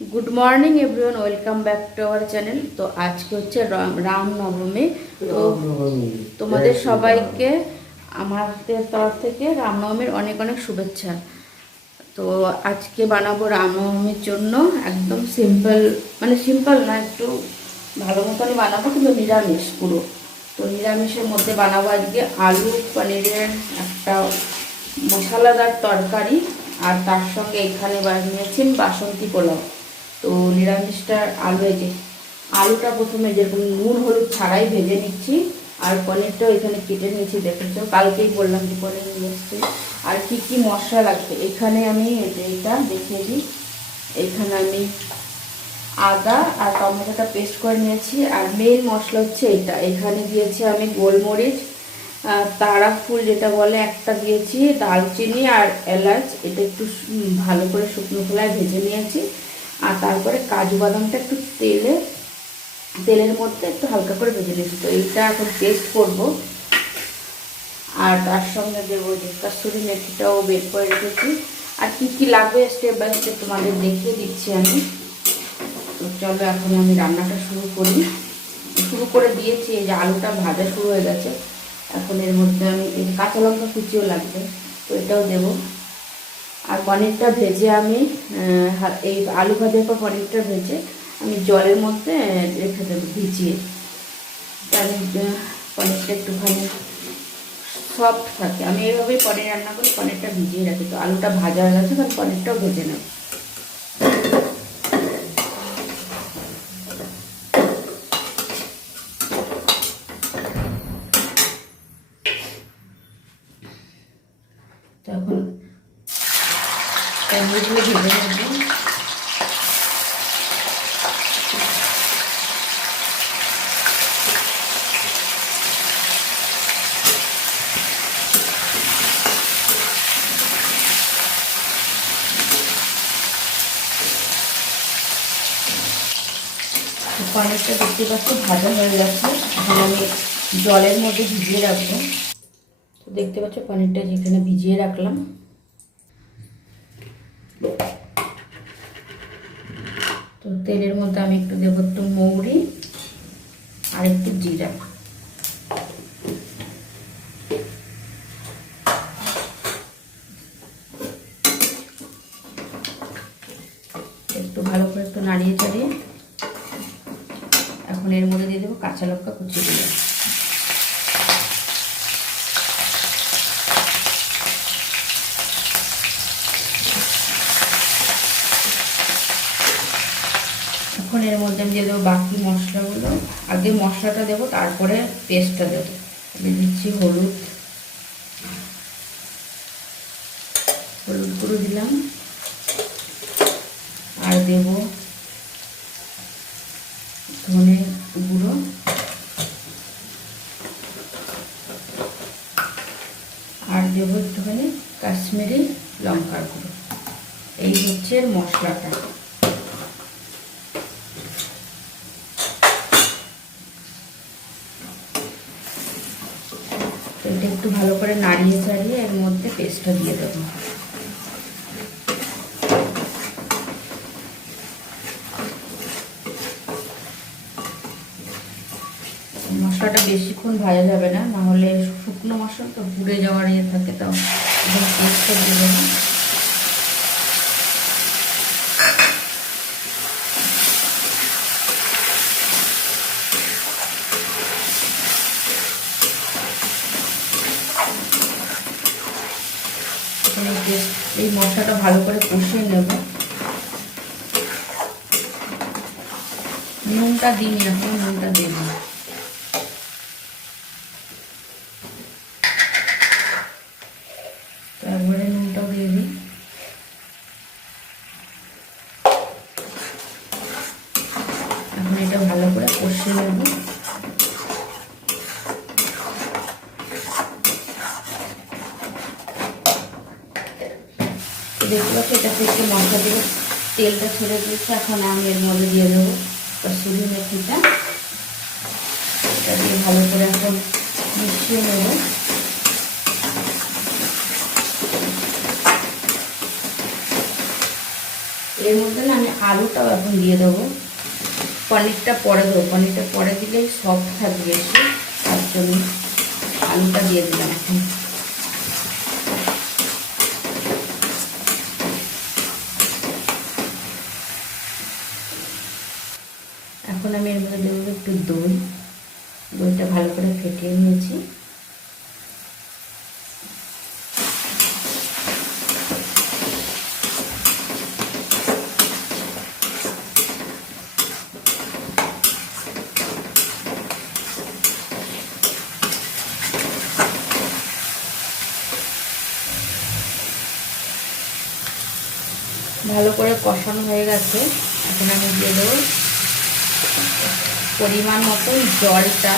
Good morning everyone welcome back to our channel তো আজকে হচ্ছে রাম- রামনবমী। তো তোমাদের সবাইকে আমাদের তরফ থেকে রামনবমীর অনেক অনেক শুভেচ্ছা। তো আজকে বানাবো রামনবমীর জন্য একদম সিম্পল মানে সিম্পল না একটু ভালো মতনই বানাবো কিন্তু নিরামিষ পুরো। তো নিরামিষের মধ্যে বানাবো আজকে আলু পনিরের একটা মশলাদার তরকারি আর তার সঙ্গে এখানে বানিয়েছেন বাসন্তী পোলাও। তো নিরামিষটার আলু এই যে, আলুটা প্রথমে যেরকম নুন, হলুদ ছাড়াই ভেজে নিচ্ছি, আর পনিরটাও এখানে কেটে নিয়েছি, দেখেছ? কালকেই বললাম যে পনির নিয়ে এসছি। আর কি কি মশলা লাগবে? এখানে আমি এটা দেখিয়ে দিই। এখানে আমি আদা আর টমেটোটা পেস্ট করে নিয়েছি, আর মেন মশলা হচ্ছে এটা। এখানে দিয়েছি আমি গোলমরিচ তারা ফুল যেটা বলে, একটা দিয়েছি দালচিনি আর এলাচ। এটা একটু ভালো করে শুকনো খোলায় ভেজে নিয়েছি। আর তারপরে কাজু বাদামটা একটু তেলে, তেলের মধ্যে একটু হালকা করে ভেজে নিয়েছি। তো এইটা এখন টেস্ট করব। আর তার সঙ্গে দেবো যে কাস্তুরি মেথিটাও বের করে রেখেছি। আর কী কী লাগবে স্টেপ বাই স্টেপ তোমাদের দেখিয়ে দিচ্ছি আমি। তো চলো এখন আমি রান্নাটা শুরু করি। শুরু করে দিয়েছি, এই যে আলুটা ভাজা শুরু হয়ে গেছে। এখন এর মধ্যে আমি কাঁচা লঙ্কা কুচিও লাগবে, তো এটাও দেবো। আর পনিরটা ভেজে আমি এই আলু ভাজার পর পনিরটা ভেজে আমি জলের মধ্যে রেখে দেবো, ভিজিয়ে। তাহলে পনিরটা একটুখানি সফট থাকে। আমি এইভাবেই পনির রান্না করি, পনিরটা ভিজিয়ে রাখি। তো আলুটা ভাজা হয়ে গেছে কারণ পনিরটাও ভেজে নেব তো এখন পনিরগুলো ভেজে নেব তো পনিরটা দেখতে পাচ্ছি ভাজা হয়ে গেছে। এখন আমি জলের মধ্যে ভিজিয়ে রাখব। তো দেখতে পাচ্ছ পনিরটা যেখানে ভিজিয়ে রাখলাম। তো তেলের মধ্যে আমি একটু দেবো একটু মৌরি আর একটু জিরা। একটু ভালো করে একটু নাড়িয়ে চাড়িয়ে এখন এর মধ্যে দিয়ে দেবো কাঁচা লঙ্কা কুচি দিয়ে এখন এর মধ্যে আমি দিয়ে দেবো বাকি মশলাগুলো। আগে মশলাটা দেবো, তারপরে পেস্টটা দেবো। দিয়ে দিচ্ছি হলুদ। হলুদ গুঁড়ো দিলাম। আর দেবো ধনে গুঁড়ো। আর দেবো একটুখানি কাশ্মীরি লঙ্কার গুঁড়ো। এই হচ্ছে মশলাটা। তো এটা একটু ভালো করে নাড়িয়ে চাড়িয়ে এর মধ্যে পেস্টটা দিয়ে দেবো। মশলাটা বেশিক্ষণ ভাজা যাবে না, নাহলে শুকনো মশলা তো পুড়ে যাওয়ার ইয়ে থাকে তাও পেস্টটা দিয়ে এখানে পেস্ট এই মশলাটা ভালো করে কষিয়ে নেব। নুনটা দিইনি, এখন নুনটা দিয়ে দিই। এটা ভালো করে কষিয়ে নেব। দেখতে পাচ্ছি এটা থেকে মশলা দিয়ে তেলটা ছেড়ে দিয়েছে, এখন আমি এর মধ্যে দিয়ে দেবো। কসুরি মেথিটা। এটা দিয়ে ভালো করে এখন মিশিয়ে নেব। এর মধ্যে না আমি আলুটাও এখন দিয়ে দেবো। পনিরটা পরে দেবো। পনিরটা পরে দিলেই সফট থাকবে তার জন্য আলুটা দিয়ে দিলাম এখন আমি এর মধ্যে দেবো একটু দই দইটা ভালো করে ফেটিয়ে নিয়েছি ভালো করে কষানো হয়ে গেছে। এখন আমি দিয়ে দেবো পরিমাণ মতো জলটা।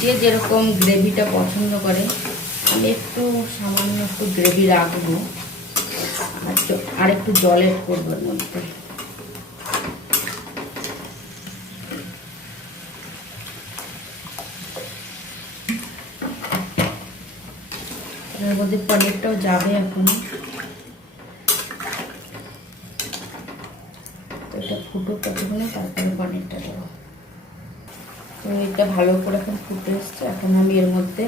যে যেরকম গ্রেভিটা পছন্দ করে, আমি একটু সামান্য একটু গ্রেভি রাখব। আর একটু জলের করব মধ্যে এর মধ্যে পনিরটাও যাবে এখন। তো এটা ফুটো ততক্ষণে তারপরে পনিরটা দেবো। তো এটা ভালো করে এখন ফুটে এসছে। এখন আমি এর মধ্যে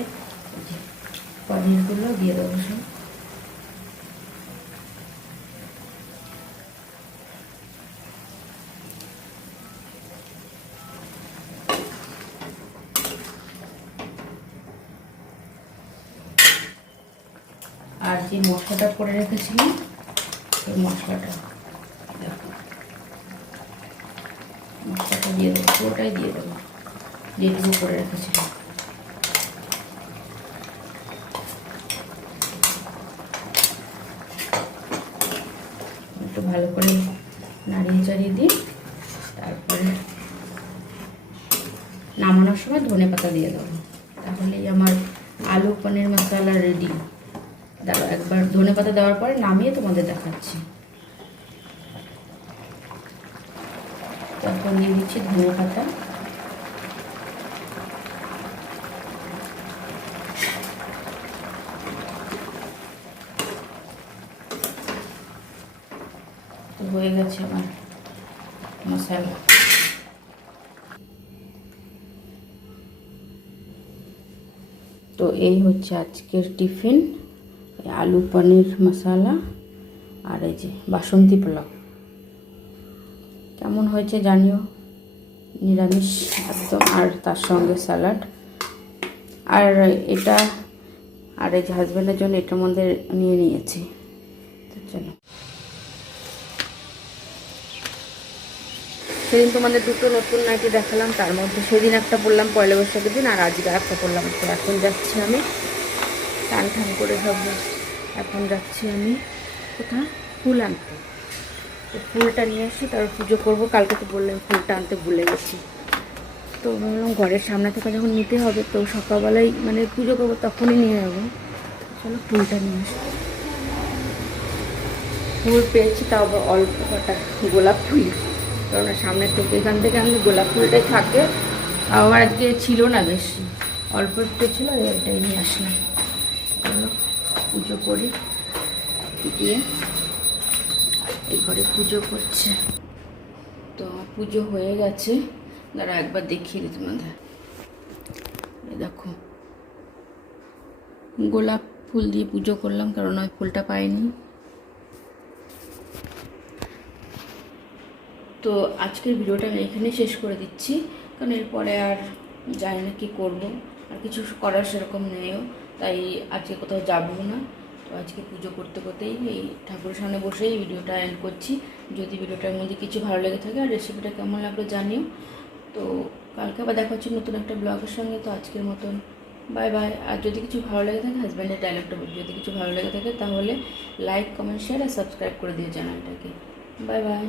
পনিরগুলো দিয়ে দেবো। সব আর যে মশলাটা করে রেখেছিলাম সেই মশলাটা। মশলাটা দিয়ে দেবো, পুরোটাই দিয়ে দেবো। যেটুকু করে রেখেছিলাম। একটু ভালো করে নাড়িয়ে চাড়িয়ে দিই, তারপরে নামানোর সময় ধনে পাতা দিয়ে দেবো। তাহলেই আমার আলু পনির মশলা রেডি। দাঁড়াও একবার ধনে পাতা দেওয়ার পরে নামিয়ে তোমাদের দেখাচ্ছি। তারপর নিয়ে দিচ্ছি ধনে পাতা হয়ে গেছে আমার মশলা। তো এই হচ্ছে আজকের টিফিন। আলু, পনির, মশলা আর এই যে বাসন্তী পোলাও। কেমন হয়েছে জানিও? নিরামিষ একদম, আর তার সঙ্গে স্যালাড। আর এটা, আর এই যে হাজব্যান্ডের জন্য এটার মধ্যে নিয়ে নিয়েছি। তো চলো। সেদিন তোমাদের দুটো নতুন নাইটি দেখালাম, তার মধ্যে সেদিন একটা পরলাম পয়লা বৈশাখের দিন, আর আজকে একটা পরলাম। তো এখন যাচ্ছি আমি টান টান করে সব এখন যাচ্ছি আমি কোথা ফুল আনতে। তো ফুলটা নিয়ে আসি তারপর পুজো করব। কালকে তো বললাম ফুলটা আনতে ভুলে গেছি। তো ভাবলাম ঘরের সামনে থেকে যখন নিতে হবে, তো সকালবেলায় মানে পুজো করব তখনই নিয়ে যাব। চলো ফুলটা নিয়ে আসি। ফুল পেয়েছি, তাও আবার অল্প কটা গোলাপ ফুল। কারণ সামনে থেকে এখান থেকে আমি গোলাপ ফুলটাই থাকে। আবার আজকে ছিল না বেশি। অল্প একটু ছিল, এটাই নিয়ে আসলাম। পুজো করি। দিয়ে এই ঘরে পুজো করছে। তো পুজো হয়ে গেছে। দাঁড়া একবার দেখিয়ে দিই তোমাদের। দেখো। গোলাপ ফুল দিয়ে পুজো করলাম, কারণ ওই ফুলটা পাইনি। তো আজকের ভিডিওটা আমি এখানে শেষ করে দিচ্ছি। কারণ এরপরে আর জানি না কী করব। আর কিছু করার সেরকম নেইও। তাই আজকে কোথাও যাব না। তো আজকে পুজো করতে করতেই এই ঠাকুরের সামনে বসেই ভিডিওটা এন্ড করছি। যদি ভিডিওটার মধ্যে কিছু ভালো লেগে থাকে আর রেসিপিটা কেমন লাগল জানিও। তো কালকে আবার দেখা হচ্ছে নতুন একটা ব্লগের সঙ্গে। তো আজকের মতন বাই বাই আর যদি কিছু ভালো লেগে থাকে হাজব্যান্ডের ডায়লগটা যদি কিছু ভালো লেগে থাকে, তাহলে লাইক কমেন্ট শেয়ার আর সাবস্ক্রাইব করে দিও চ্যানেলটাকে বাই বাই